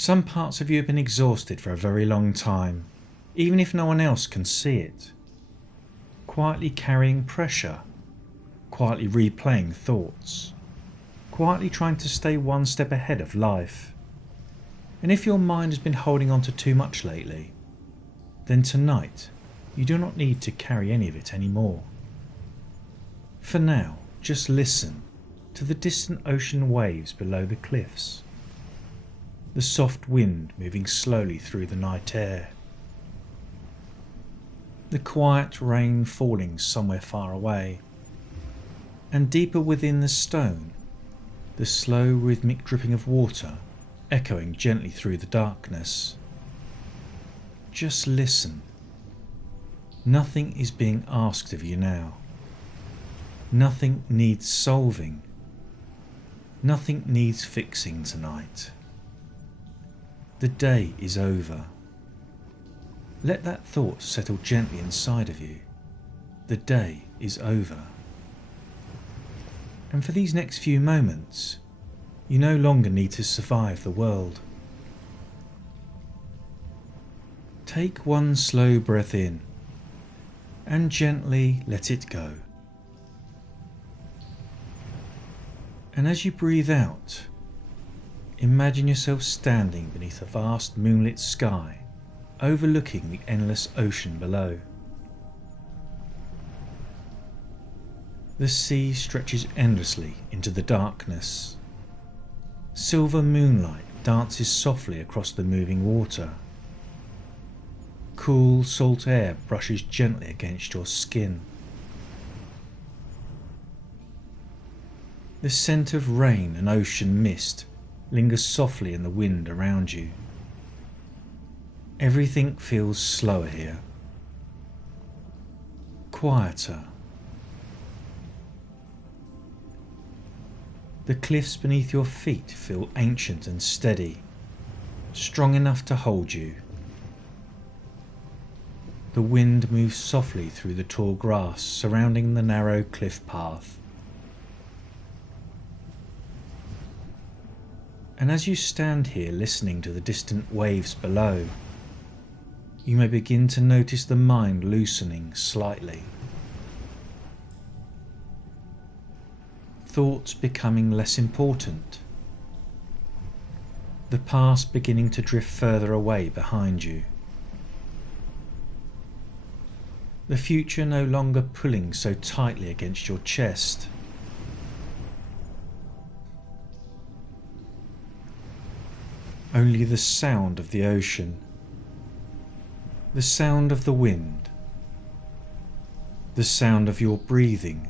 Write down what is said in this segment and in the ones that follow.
Some parts of you have been exhausted for a very long time, even if no one else can see it. Quietly carrying pressure, quietly replaying thoughts, quietly trying to stay one step ahead of life. And if your mind has been holding on to too much lately, then tonight you do not need to carry any of it anymore. For now, just listen to the distant ocean waves below the cliffs, the soft wind moving slowly through the night air, the quiet rain falling somewhere far away, and deeper within the stone, the slow rhythmic dripping of water echoing gently through the darkness. Just listen. Nothing is being asked of you now. Nothing needs solving. Nothing needs fixing tonight. The day is over. Let that thought settle gently inside of you. The day is over. And for these next few moments, you no longer need to survive the world. Take one slow breath in and gently let it go. And as you breathe out, imagine yourself standing beneath a vast moonlit sky, overlooking the endless ocean below. The sea stretches endlessly into the darkness. Silver moonlight dances softly across the moving water. Cool salt air brushes gently against your skin. The scent of rain and ocean mist lingers softly in the wind around you. Everything feels slower here, quieter. The cliffs beneath your feet feel ancient and steady, strong enough to hold you. The wind moves softly through the tall grass surrounding the narrow cliff path. And as you stand here listening to the distant waves below, you may begin to notice the mind loosening slightly. Thoughts becoming less important. The past beginning to drift further away behind you. The future no longer pulling so tightly against your chest. Only the sound of the ocean, the sound of the wind, the sound of your breathing.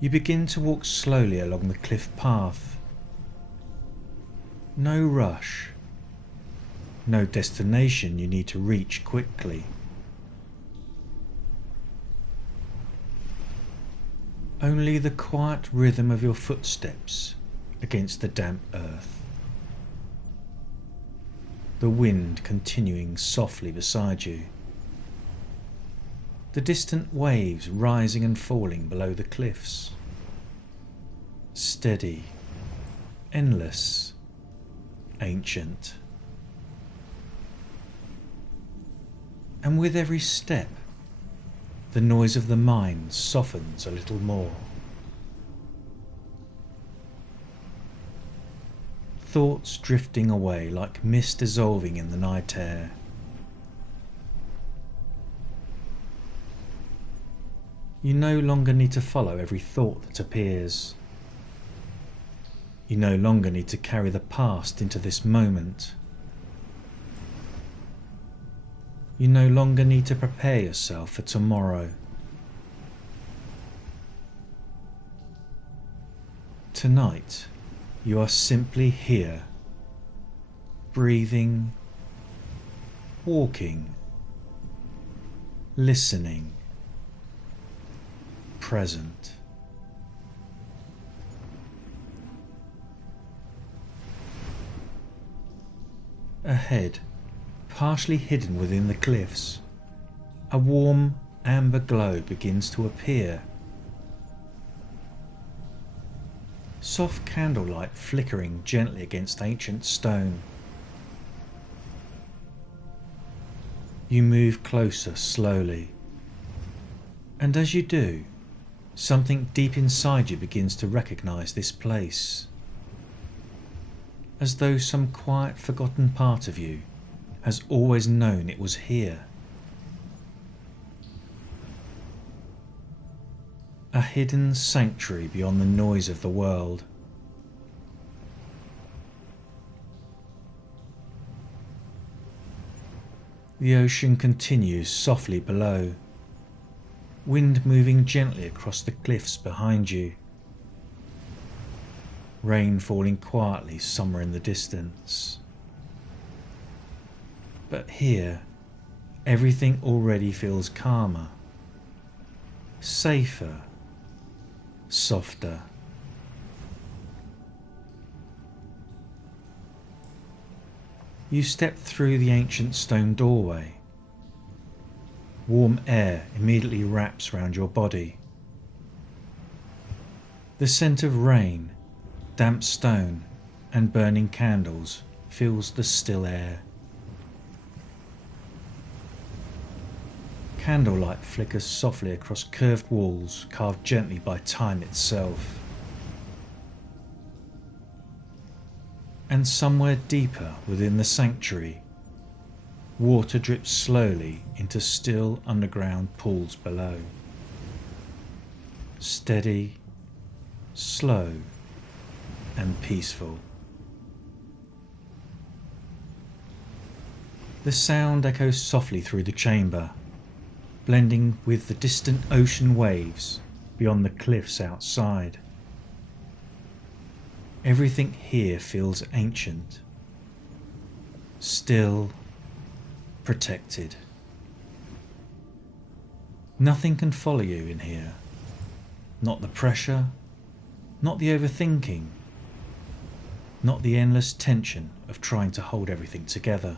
You begin to walk slowly along the cliff path. No rush, no destination you need to reach quickly. Only the quiet rhythm of your footsteps against the damp earth. The wind continuing softly beside you. The distant waves rising and falling below the cliffs. Steady, endless, ancient. And with every step, the noise of the mind softens a little more. Thoughts drifting away like mist dissolving in the night air. You no longer need to follow every thought that appears. You no longer need to carry the past into this moment. You no longer need to prepare yourself for tomorrow. Tonight, you are simply here, breathing, walking, listening, present. Ahead, partially hidden within the cliffs, a warm amber glow begins to appear. soft candlelight flickering gently against ancient stone. You move closer slowly, and as you do, something deep inside you begins to recognize this place, as though some quiet, forgotten part of you has always known it was here. A hidden sanctuary beyond the noise of the world. The ocean continues softly below, wind moving gently across the cliffs behind you, rain falling quietly somewhere in the distance. But here, everything already feels calmer, safer, softer. You step through the ancient stone doorway. Warm air immediately wraps round your body. The scent of rain, damp stone, and burning candles fills the still air. Candlelight flickers softly across curved walls carved gently by time itself. And somewhere deeper within the sanctuary, water drips slowly into still underground pools below. Steady, slow, and peaceful. The sound echoes softly through the chamber, blending with the distant ocean waves beyond the cliffs outside. Everything here feels ancient, still, protected. Nothing can follow you in here. Not the pressure, not the overthinking, not the endless tension of trying to hold everything together.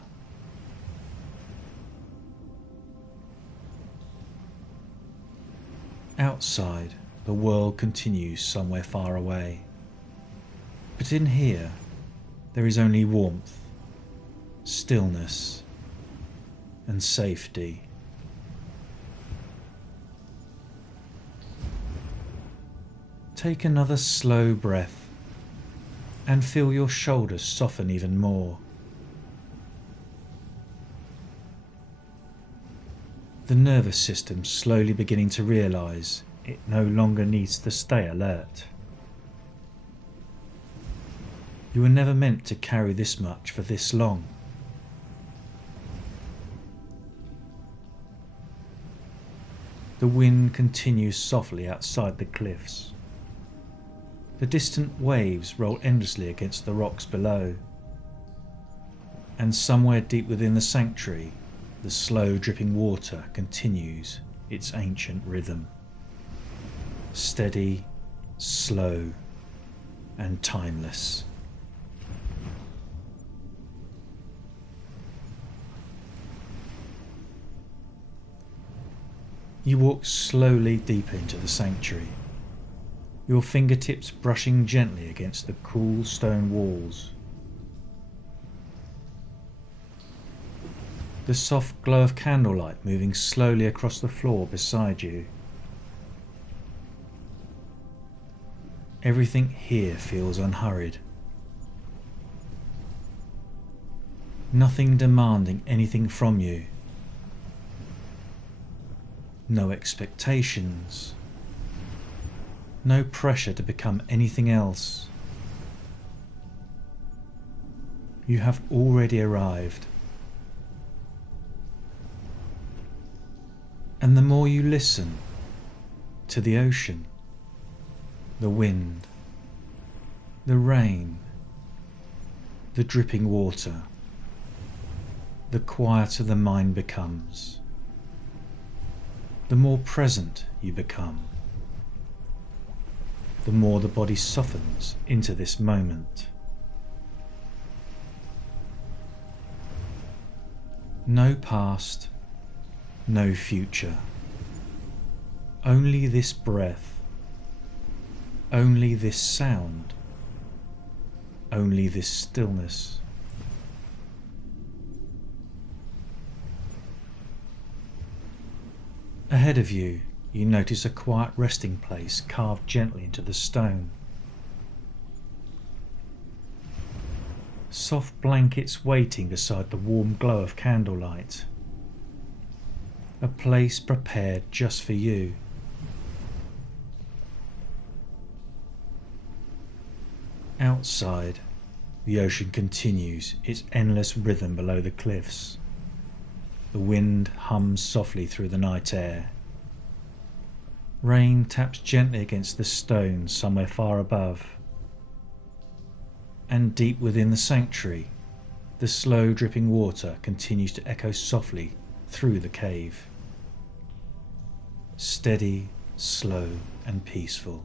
Outside, the world continues somewhere far away. But in here, there is only warmth, stillness, and safety. Take another slow breath and feel your shoulders soften even more. The nervous system slowly beginning to realize it no longer needs to stay alert. You were never meant to carry this much for this long. The wind continues softly outside the cliffs. The distant waves roll endlessly against the rocks below. And somewhere deep within the sanctuary, the slow dripping water continues its ancient rhythm. Steady, slow, and timeless. You walk slowly deeper into the sanctuary, your fingertips brushing gently against the cool stone walls. The soft glow of candlelight moving slowly across the floor beside you. Everything here feels unhurried. Nothing demanding anything from you. No expectations. No pressure to become anything else. You have already arrived. And the more you listen to the ocean, the wind, the rain, the dripping water, the quieter the mind becomes. The more present you become, the more the body softens into this moment. No past, no future. Only this breath, only this sound, only this stillness. Ahead of you, you notice a quiet resting place carved gently into the stone. Soft blankets waiting beside the warm glow of candlelight. A place prepared just for you. Outside, the ocean continues its endless rhythm below the cliffs. The wind hums softly through the night air. Rain taps gently against the stones somewhere far above. And deep within the sanctuary, the slow dripping water continues to echo softly through the cave. Steady, slow, and peaceful.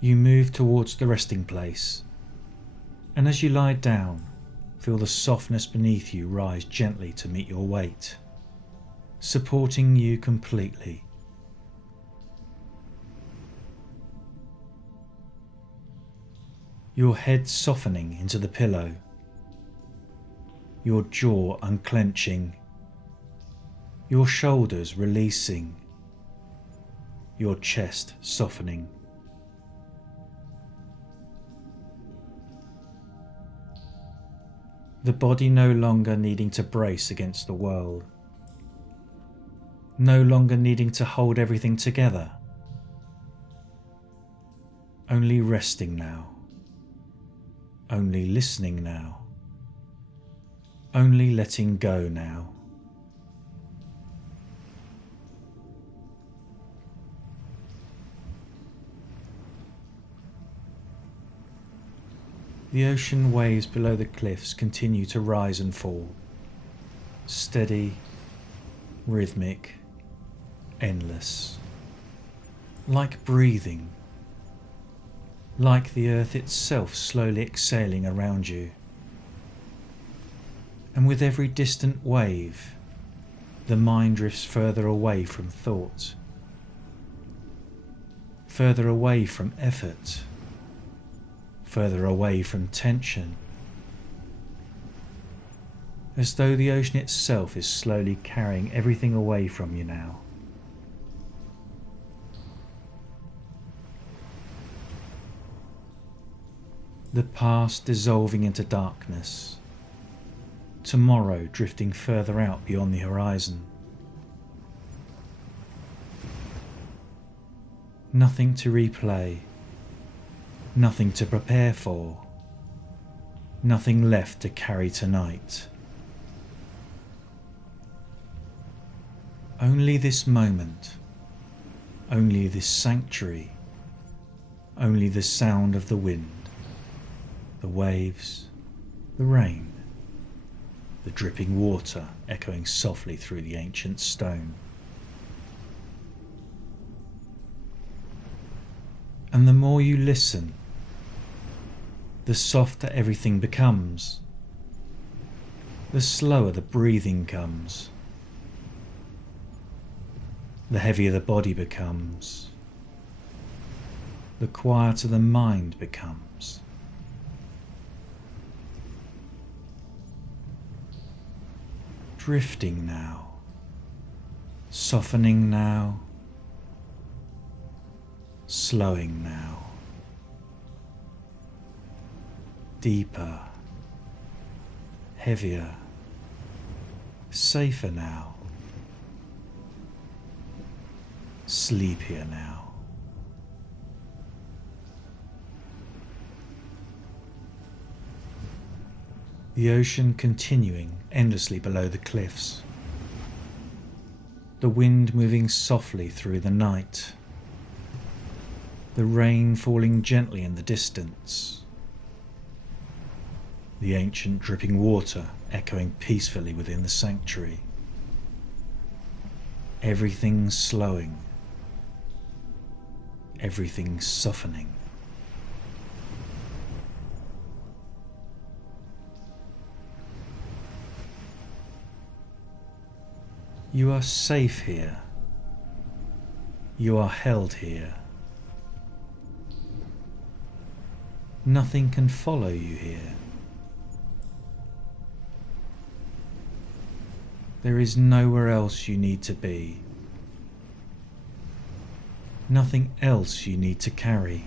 You move towards the resting place, and as you lie down, feel the softness beneath you rise gently to meet your weight, supporting you completely. Your head softening into the pillow, your jaw unclenching, your shoulders releasing, your chest softening. The body no longer needing to brace against the world, no longer needing to hold everything together, only resting now, only listening now, only letting go now. The ocean waves below the cliffs continue to rise and fall, steady, rhythmic, endless, like breathing, like the earth itself slowly exhaling around you. And with every distant wave, the mind drifts further away from thought, further away from effort, further away from tension, as though the ocean itself is slowly carrying everything away from you now. The past dissolving into darkness, tomorrow drifting further out beyond the horizon. Nothing to replay, nothing to prepare for, nothing left to carry tonight. Only this moment, only this sanctuary, only the sound of the wind, the waves, the rain, the dripping water echoing softly through the ancient stone. And the more you listen, the softer everything becomes, the slower the breathing comes, the heavier the body becomes, the quieter the mind becomes. Drifting now, softening now, slowing now, deeper, heavier, safer now, sleepier now. The ocean continuing endlessly below the cliffs, the wind moving softly through the night, the rain falling gently in the distance, the ancient dripping water echoing peacefully within the sanctuary. Everything slowing, everything softening. You are safe here. You are held here. Nothing can follow you here. There is nowhere else you need to be. Nothing else you need to carry.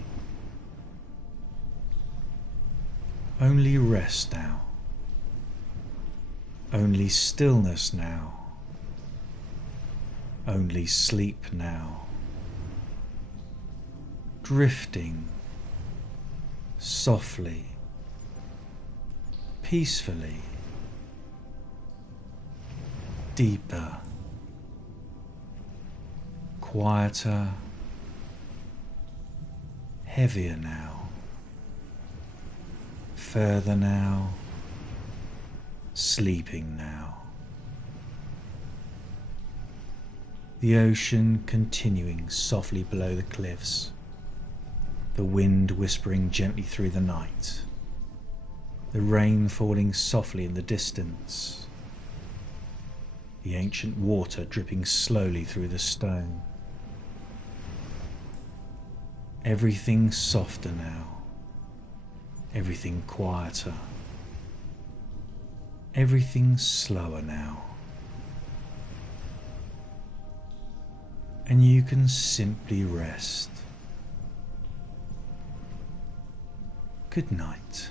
Only rest now. Only stillness now. Only sleep now. Drifting softly, peacefully, deeper, quieter, heavier now, further now, sleeping now. The ocean continuing softly below the cliffs, the wind whispering gently through the night, the rain falling softly in the distance, the ancient water dripping slowly through the stone. Everything softer now, everything quieter, everything slower now. And you can simply rest. Good night.